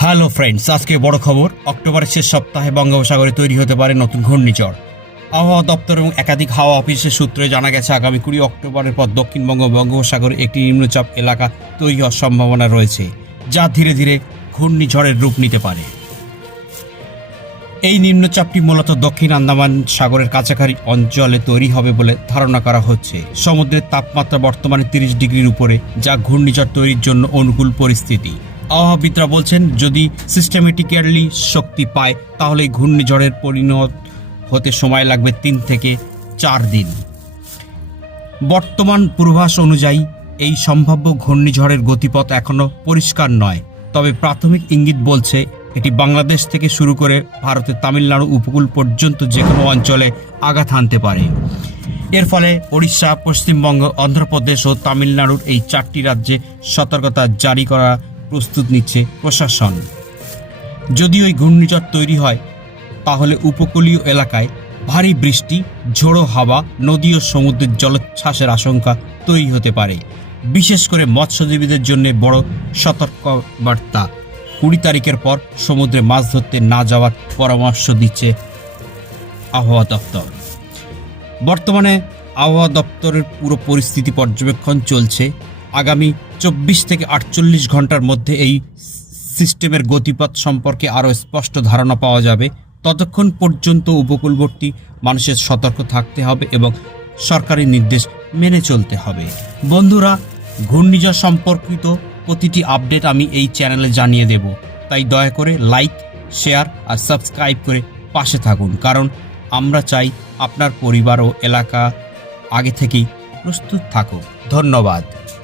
Hello friends, আজকে বড় খবর। অক্টোবরের শেষ সপ্তাহে বঙ্গোপসাগরে তৈরি হতে পারে নতুন ঘূর্ণিঝড়। আবহাওয়া দপ্তর এবং একাধিক হাওয়া অফিসের সূত্রে জানা গেছে, আগামী কুড়ি অক্টোবরের পর দক্ষিণবঙ্গ বঙ্গোপসাগরে একটি নিম্নচাপ এলাকা তৈরি হওয়ার সম্ভাবনা রয়েছে, যা ধীরে ধীরে ঘূর্ণিঝড়ের রূপ নিতে পারে। এই নিম্নচাপটি মূলত দক্ষিণ আন্দামান সাগরের কাছাকাছি অঞ্চলে তৈরি হবে বলে ধারণা করা হচ্ছে। সমুদ্রের তাপমাত্রা বর্তমানে তিরিশ ডিগ্রির উপরে, যা ঘূর্ণিঝড় তৈরির জন্য অনুকূল পরিস্থিতি। আবহাওয়াবিদরা বলছেন, যদি সিস্টেমেটিক্যালি শক্তি পায় তাহলে ঘূর্ণিঝড়ের পরিণত হতে সময় লাগবে তিন থেকে চার দিন। বর্তমান পূর্বাভাস অনুযায়ী, এই সম্ভাব্য ঘূর্ণিঝড়ের গতিপথ এখনও পরিষ্কার নয়। তবে প্রাথমিক ইঙ্গিত বলছে, এটি বাংলাদেশ থেকে শুরু করে ভারতের তামিলনাড়ু উপকূল পর্যন্ত যে কোনো অঞ্চলে আঘাত হানতে পারে। এর ফলে ওড়িশা, পশ্চিমবঙ্গ, অন্ধ্রপ্রদেশ ও তামিলনাড়ুর এই চারটি রাজ্যে সতর্কতা জারি করা প্রস্তুত নিচ্ছে প্রশাসন। যদি ওই ঘূর্ণিঝড় তৈরি হয়, তাহলে উপকূলীয় এলাকায় ভারী বৃষ্টি, ঝোড়ো হাওয়া, নদী ও সমুদ্রের জলোচ্ছ্বাসের আশঙ্কা তৈরি হতে পারে। বিশেষ করে মৎস্যজীবীদের জন্য বড় সতর্কবার্তা। কুড়ি তারিখের পর সমুদ্রে মাছ ধরতে না যাওয়ার পরামর্শ দিচ্ছে আবহাওয়া দপ্তর। বর্তমানে আবহাওয়া দপ্তরের পুরো পরিস্থিতি পর্যবেক্ষণ চলছে। আগামী চব্বিশ থেকে আটচল্লিশ ঘণ্টার মধ্যে এই সিস্টেমের গতিপথ সম্পর্কে আরও স্পষ্ট ধারণা পাওয়া যাবে। ততক্ষণ পর্যন্ত উপকূলবর্তী মানুষের সতর্ক থাকতে হবে এবং সরকারি নির্দেশ মেনে চলতে হবে। বন্ধুরা, ঘূর্ণিঝড় সম্পর্কিত প্রতিটি আপডেট আমি এই চ্যানেলে জানিয়ে দেব। তাই দয়া করে লাইক, শেয়ার আর সাবস্ক্রাইব করে পাশে থাকুন। কারণ আমরা চাই আপনার পরিবার ও এলাকা আগে থেকেই প্রস্তুত থাকুক। ধন্যবাদ।